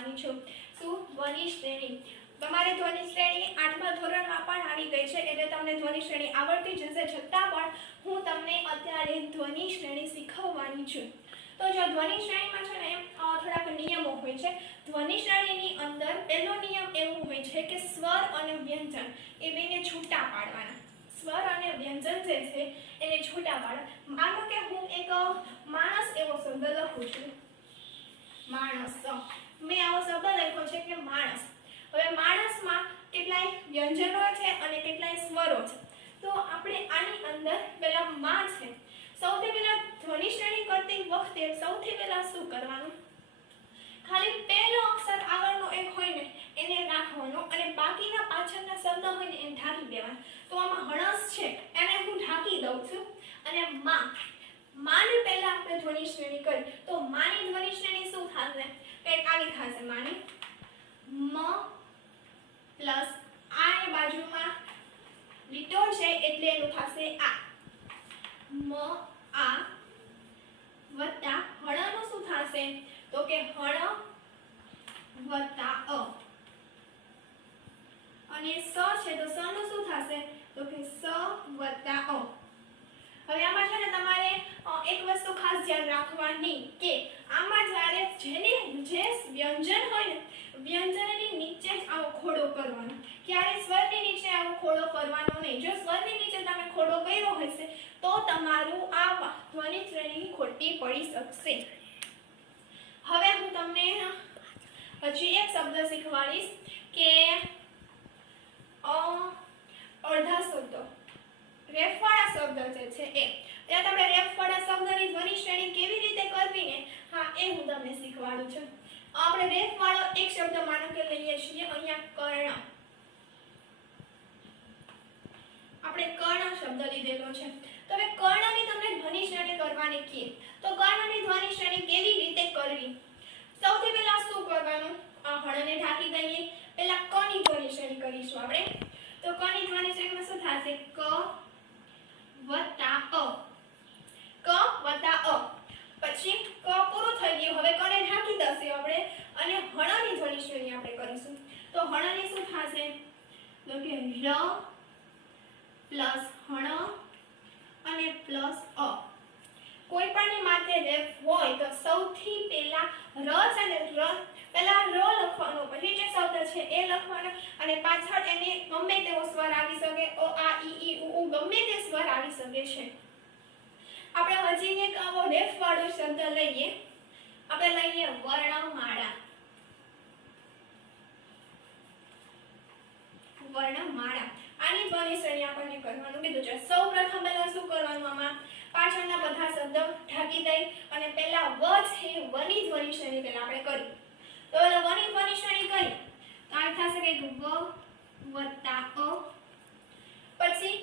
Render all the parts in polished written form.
શીખવવાની છું। શું? ધ્વનિ શ્રેણી। તમારે ધ્વનિ શ્રેણી 8મા ધોરણમાં પણ આવી ગઈ છે, એટલે તમને ધ્વનિ શ્રેણી આવડતી જ હશે, છતાં પણ હું તમને અત્યારે ધ્વનિ શ્રેણી શીખવવાની છું। તો જો ધ્વનિ શ્રેણીમાં છે ને થોડાક નિયમો હોય છે। ધ્વનિ શ્રેણીની અંદર પહેલો નિયમ એવું હોય છે કે સ્વર અને વ્યંજન એ બેને છૂટા પાડવાના। સ્વર અને વ્યંજન જે છે એને છૂટા પાડવા। માનો કે હું એક માણસ એવો શબ્દ લખું છું, માણસ, મેં આવો શબ્દ લખ્યો છે કે માણસ। હવે માણસમાં કેટલાય વ્યંજનો છે અને કેટલાય સ્વરો છે, તો આપણે આની અંદર પહેલા માં છે, સૌથી પહેલા ધ્વનિ શ્રેણી કરતી વખતે સૌથી પહેલા શું કરવાનું, ખાલી પહેલો અક્ષર આગળનો એક હોય ને એને રાખવાનો અને બાકીના પાછળના શબ્દ હોય ને એને ઢાંકી દેવાના। તો આમાં હણસ છે એને હું ઢાંકી દઉં છું અને માની પહેલા આપણે ધ્વનિ શ્રેણી કરી, તો માની ધ્વનિ શ્રેણી શું થશે, કંઈક આવી થશે, માની મ પ્લસ આ એ બાજુમાં લીટો છે એટલે એનું થશે આ, મ આ વત્તા હળનું શું થશે, તો કે હળ વત્તા અ, અને સ છે તો સ નું શું થશે, તો કે સ વત્તા અ। હવે આમાં છે ને તમારે એક વસ્તુ ખાસ ધ્યાન રાખવાની કે આમાં જ્યારે જે વ્યંજન હોય ને વ્યંજનની નીચે જ આવો ખોડો કરવાનો, ક્યારે સ્વરની નીચે આવો ખોડો કરવાનો નહીં। જો સ્વરની નીચે તમે ખોડો કર્યો હશે તો તમારું આ ધ્વનિ શ્રેણી ખોટી પડી શકશે। હવે હું તમને હજી એક શબ્દ શીખવાડીશ કે અડધા શબ્દો, રેફવાળા શબ્દ જે છે એ, ત્યાં તમે રેફવાળા શબ્દની ધ્વનિ શ્રેણી કેવી રીતે કરવી ને, હા એ હું તમને શીખવાડું છું। આપણે રેફવાળો એક શબ્દ માનો કે લઈએ છીએ અહીંયા કર્ણ, આપણે કર્ણ શબ્દ લીધેલો છે, તો હવે કર્ણની તમને ધ્વનિ શ્રેણી કરવાની કે, તો કર્ણની ધ્વનિ શ્રેણી કેવી રીતે કરવી, સૌથી પહેલા શું કરવાનું, આ હળને ઢાંકી દઈએ, પહેલા ક ની ધ્વનિ શ્રેણી કરીશું આપણે। તો ક ની ધ્વનિ શ્રેણીમાં શું થશે, ક વત્તા અ, ક વત્તા અ, પછી ક પૂરું થઈ ગયું, હવે ક ને ઢાંકી દઈએ આપણે અને હળની ધ્વનિ શ્રેણી આપણે કરીશું। તો હળની શું થશે, તો કે ર પ્લસ હણ અને પ્લસ અ। કોઈ પણની માથે રેફ હોય તો સૌથી પહેલા ર છે ને પહેલા ર લખવાનો, પછી જે શબ્દ છે એ લખવાનો અને પાછળ એને ગમે તેવો સ્વર આવી શકે, અ આ ઈ ઉ ગમે તે સ્વર આવી શકે છે। આપણે હજી એક આવો રેફ વાળો શબ્દ લઈએ, આપણે લઈએ વર્ણમાળા, વર્ણમાળા, આની ધ્વનિ શ્રેણી આપણને કરવાનું કીધું છે। સૌપ્રથમ પહેલા શું કરવાનું, આમાં પાછળના બધા શબ્દ ઢાંકી દઈ અને પહેલા વ છે વની ધ્વનિ શ્રેણી પહેલા આપણે કરી, તો પહેલા વની ધ્વનિ શ્રેણી કરી તો આ થશે કે વ વત્તા અ, પછી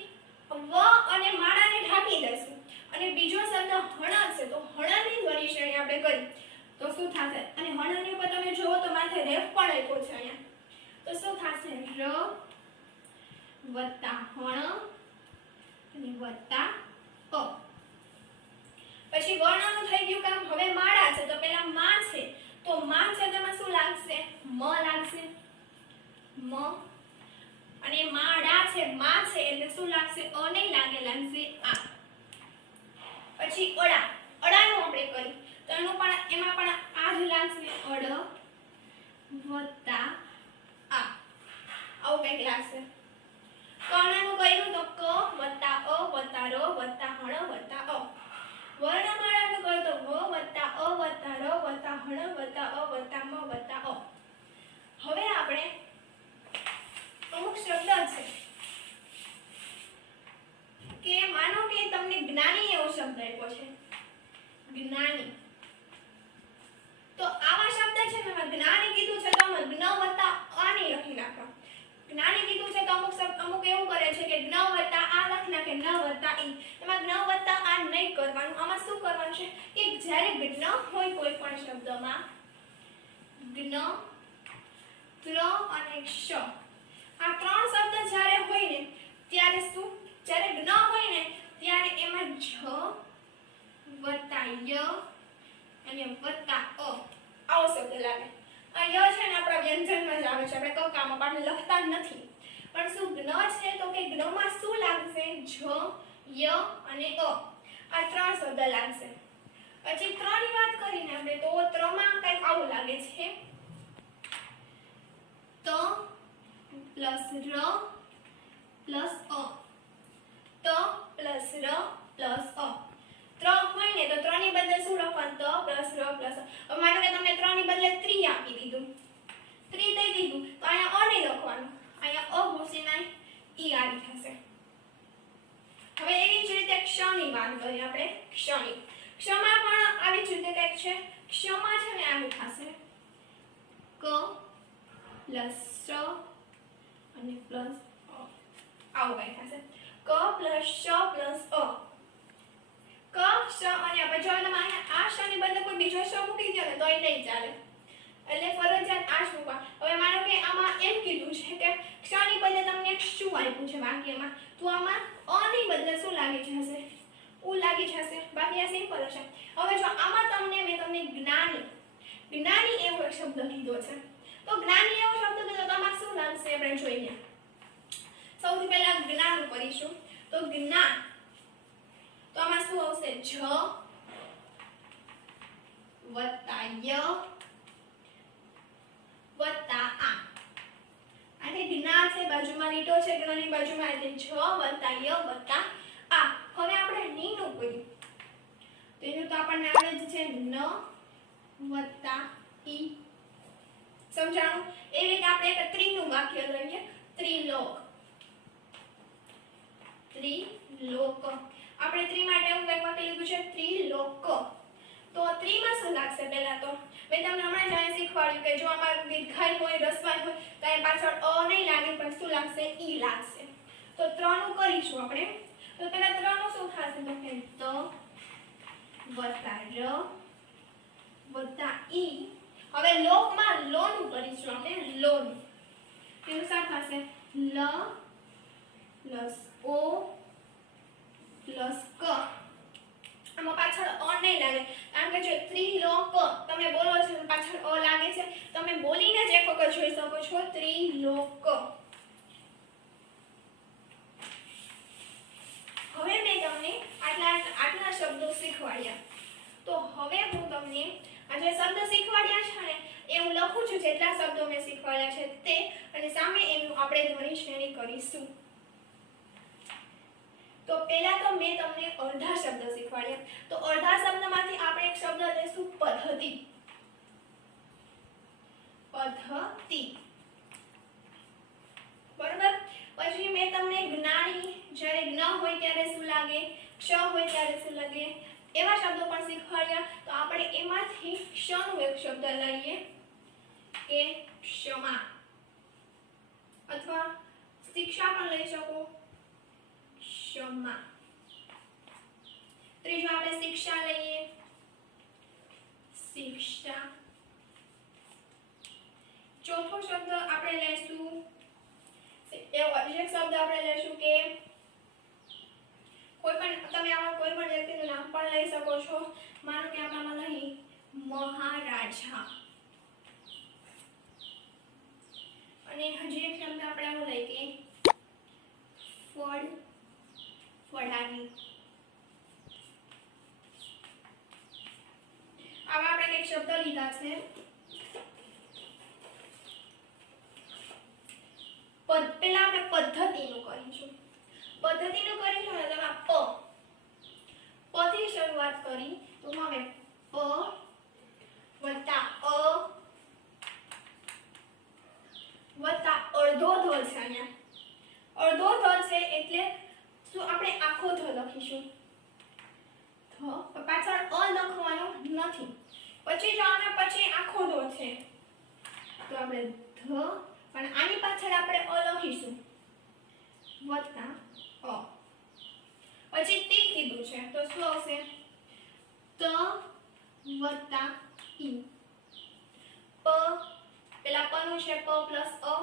વ અને માળાને ઢાંકી દઈશું અને બીજો શબ્દ હણ છે તો હણની ધ્વનિ શ્રેણી આપણે કરી તો શું થશે, અને હણની ઉપર તમે જુઓ તો માથે રેફ પણ આપ્યો છે અહીંયા, તો શું થશે, ર વત્તા હણ અને વત્તા અ। પછી વર્ણનું થઈ ગયું કામ, હવે માળા છે તો પહેલા માં છે, તો માં છે તેમાં શું લાગશે, મ લાગશે, મ, અને માળા છે માં છે એટલે શું લાગશે, અ નહીં લાગે, લાગશે આ। પછી અડા, અડાનું આપણે કરી તો એનું પણ એમાં પણ આ જ લાગશે, અડ વત્તા આ, આવું કંઈક લાગશે। કર્ણનું કર્યું તો ક વત્તા અ વત્તા ર વત્તા હણ વત્તા અ। વર્ણમાળાનું કર્યું તો વ વત્તા અ વત્તા ર વત્તા હણ વત્તા અ વત્તા મ વત્તા અ। હવે આપણે અમુક શબ્દ છે કે માનો કે તમને જ્ઞાની એવો શબ્દ આપ્યો છે, જ્ઞાની, તો આવા શબ્દ છે ને જ્ઞાની કીધું છે તો આમાં જ્ઞ વત્તા આ ની લખી નાખવા, જ્ઞાની કીધું છે તો અમુક એવું કરે છે કે જ્ઞ વત્તા આ લખી નાખે, જ્ઞ વત્તા ઈ, એમાં જ્ઞ વત્તા આ નહીં કરવાનું। આમાં શું કરવાનું છે કે જ્યારે જ્ઞ હોય કોઈ પણ શબ્દમાં, જ્ઞ, ત્ર અને ક્ષ, આ ત્રણ શબ્દ જ્યારે હોય ને ત્યારે શું, જ્યારે જ્ઞ હોય ને ત્યારે એમાં જ વત્તા ય અને વત્તા અ આવો શબ્દ લાગે। આ ય ધોરણમાં આપણે લખતા જ નથી, પણ શું જ્ઞ છે તો કે જ્ઞમાં શું લાગશે? જ, ય અને અ, આ 3 શબ્દ લાગશે. પછી 3 ની વાત કરીને આપણે તો 3 માં કંઈક આવું લાગે છે, ત પ્લસ ર પ્લસ અ, ત પ્લસ ર પ્લસ અ. 3 હોય ને તો 3 ની બદલે શું લખવાનું? ત પ્લસ ર પ્લસ અ. હવે માનો કે તમને 3 ની બદલે 3 આપી દીધું, 3 દઈ દીધું, તો અહીંયા અ નહીં લખવાનું, અહીંયા અ ભૂસીને ઈ આવી થશે. હવે એવી જ રીતે ક્ષની વાત કરીએ આપણે. ક્ષની, ક્ષમા પણ આવી જ રીતે કંઈક છે. ક્ષમા છે ને આવું થશે, ક પ્લસ શ અને પ્લસ અ, આવું કંઈક થશે. ક પ્લસ શ પ્લસ અ. ક શ અને આપણે જો તમે આ શ ની બદલે કોઈ બીજો શ મૂકી દો ને તો એ નહીં ચાલે, એટલે ફરજિયાત આ જ મૂકવા. હવે માનો કે આમાં એમ કીધું છે કે ક્ષ ની બદલે તમને શું આપ્યું છે વાક્યમાં, તો આમાં અ ની બદલે શું લાગી જશે? ઉ લાગી જશે. બાકી આ સિમ્પલ છે. હવે જો આમાં મેં તમને જ્ઞાની, જ્ઞાની એવો એક શબ્દ કીધો છે, તો જ્ઞાની એવો શબ્દ કીધો તો આમાં શું લાગશે આપણે જોઈએ. સૌથી પહેલા જ્ઞાન કરીશું, તો જ્ઞાન, તો આમાં શું આવશે? જ વત્તા ય વત્તા આ. આને જ્ઞા છે, બાજુમાં લીટો છે, જ્ઞની બાજુમાં, એટલે જ વત્તા ય વત્તા આ. હવે આપણે ની નું કર્યું, તો એનું તો આપણને આવડે જ છે, ન વત્તા ઈ. સમજાણું? એવી રીતે આપણે એક ત્રિનું વાક્ય લઈએ, ત્રિલોક. ત્રિલોક, આપણે ત્રિ માટે એવું કંઈક વાક્ય લીધું છે, ત્રિલોક. તો ત્રિમાં શું લાગશે? પહેલા તો મેં તમને હમણાં જ શીખવાડ્યું કે જો આમાં દીર્ઘાય હોય, રસ્વાય હોય તો એ પાછળ અ નહીં લાગે, પણ શું લાગશે? ઈ લાગશે. તો 3 નું કરીશું આપણે. તો પહેલા 3 નું શું થશે? તો કે ત વત્તા ર વત્તા ઈ. હવે લોકમાં લો નું કરીશું આપણે, લો નું. તેનું શું થશે? લ પ્લસ ઓ પ્લસ ક. આમાં પાછળ અ નહીં લાગે, કારણ કે જો ત્રિલોક તમે બોલો છો પાછળ અ લાગે છે, તમે બોલીને જ એક વખત જોઈ શકો છો, ત્રિલોક. હવે મેં તમને આટલા શબ્દો શીખવાડ્યા, તો હવે હું તમને આ જે શબ્દ શીખવાડ્યા છે ને એ હું લખું છું, જેટલા શબ્દો મેં શીખવાડ્યા છે તે, અને સામે એનું આપણે ધ્વનિ શ્રેણી કરીશું. તો પહેલા તો મેં તમને અડધા શબ્દ શીખવાડ્યા, તો અડધા શબ્દમાંથી આપણે એક શબ્દ લઈશું, પદ્ધતિ. પદ્ધતિ, બરાબર. પછી મેં તમને જ્ઞાની, જ્યારે જ્ઞ હોય ત્યારે શું લાગે, ક્ષ હોય ત્યારે શું લાગે, એવા શબ્દો પણ શીખવાડ્યા. તો આપણે એમાંથી ક્ષનું એક શબ્દ લઈએ કે ક્ષમા, અથવા શિક્ષા પણ લઈ શકો, ક્ષમા. ત્રીજો આપણે શિક્ષા લઈએ, શિક્ષા. ચોથો શબ્દ આપણે લઈશું, એવો જ એક શબ્દ આપણે લઈશું કે કોઈ પણ, તમે આમાં કોઈ પણ વ્યક્તિનું નામ પણ લઈ શકો છો. માનો કે આપણામાં નહીં મહારાજા. અને હજી એક શબ્દ આપણે આવો લઈએ કે ફળ, ફળાની. આવા આપણે એક શબ્દ લીધા છે. પેલા આપણે પદ્ધતિનું કરીશું. પદ્ધતિનું કરીશું ને તમે પ થી શરૂઆત કરી, તો હવે પ વત્તા અ વત્તા અડધો ધ છે. અહીંયા અડધો ધ છે એટલે શું આપણે આખો ધ લખીશું, ધ પાછળ અ લખવાનું નથી. પછી જો આના પછી આખો ધ છે તો આપણે ધ, પણ આની પાછળ આપણે અ લખીશું વત્તા અ. પછી તી કીધું છે તો શું આવશે? ત વત્તા ઈ. પ, પેલા પ નું છે પ પ્લસ અ.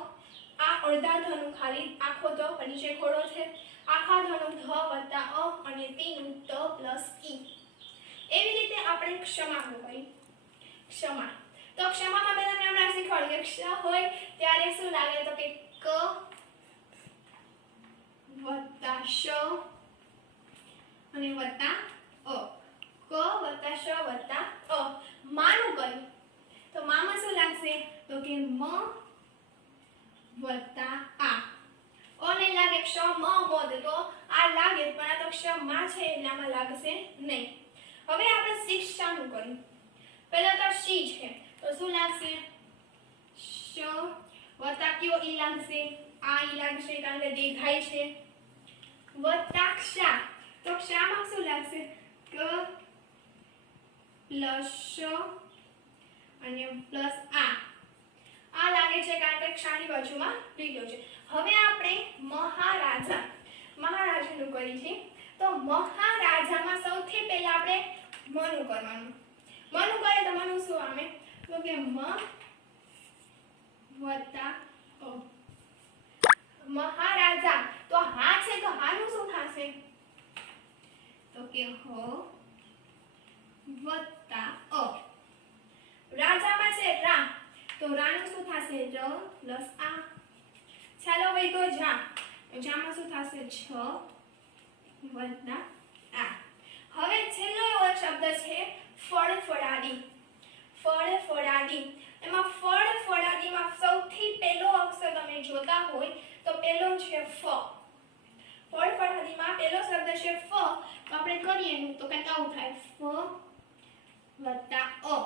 આ અડધા ધ નું ખાલી આખો ધ, નીચે ખોડો છે, આખા ધ નું ધ વત્તા અ, અને તી નું ત પ્લસ ઈ. એવી રીતે આપણે ક્ષમા કરી. ક્ષમા, તો ક્ષમાં મેં તમને હમણાં શીખવાડ્યું કે ક્ષ હોય ત્યારે શું લાગે તો કે ક વત્તા શ અને વત્તા અ, ક વત્તા શ વત્તા અ. માનું કર્યું તો મામાં શું લાગશે તો કે મ વત્તા આ. અ ને લાગે ક્ષ મ હોત તો આ લાગે પણ આ તો ક્ષ માં છે એટલે આમાં લાગશે નહીં. હવે આપણે શિક્ષાનું કર્યું. પહેલા તો શી છે તો શું લાગશે શ વત્તા કયો ઈ લાગશે આ ઈ લાગશે કારણ કે દીર્ઘાય છે વત્તા ક્ષા તો ક્ષામાં શું લાગશે ક પ્લસ શ અને પ્લસ આ લાગે છે કારણ કે ક્ષાની બાજુમાં લીધો છે. હવે આપણે મહારાજાનું કરી છે તો મહારાજામાં સૌથી પહેલા આપણે મનું કરવાનું. મનું કરે તો મનું શું આવે તો કે મ વત્તા અ. મહારાજા તો હા છે તો હાનું શું થશે તો કે હ વત્તા અ. રાજામાં છે રા તો રાનું શું થશે ર પ્લસ આ. ચાલો ભાઈ તો જામાં શું થશે છ વત્તા આ. હવે છેલ્લો એવો શબ્દ છે ફળફળાદી. ફળફળાદી એમાં ફળફળાદીમાં સૌથી પહેલો અક્ષર તમે જોતા હોય તો પહેલો છે ફ. ફળફળાદીમાં પહેલો શબ્દ છે ફ તો આપણે કરીએ તો કંઈક આવું થાય ફ વત્તા અ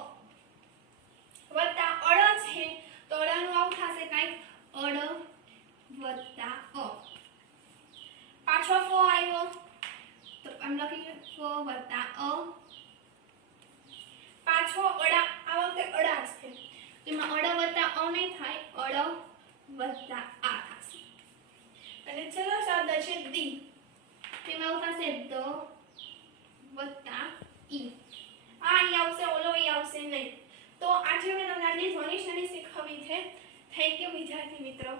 વત્તા અળ છે તો અળનું આવું થશે કંઈક અળ વત્તા અ. પાછો ફ આવ્યો તો એમ લખીએ ફ વત્તા અ. પાછો અડા આ વખતે અડા છે એમાં અડ વત્તા અ નહીં થાય અડ વત્તા આ થશે. અને છેલ્લો શબ્દ છે દી તેમાં આવું થશે દ વત્તા ઈ. આ ઈ આવશે ઓલો ઈ આવશે નહીં. તો આજે મેં તમને આટલી ધ્વનિ શ્રેણી શીખવી છે. થેન્ક યુ વિદ્યાર્થી મિત્રો.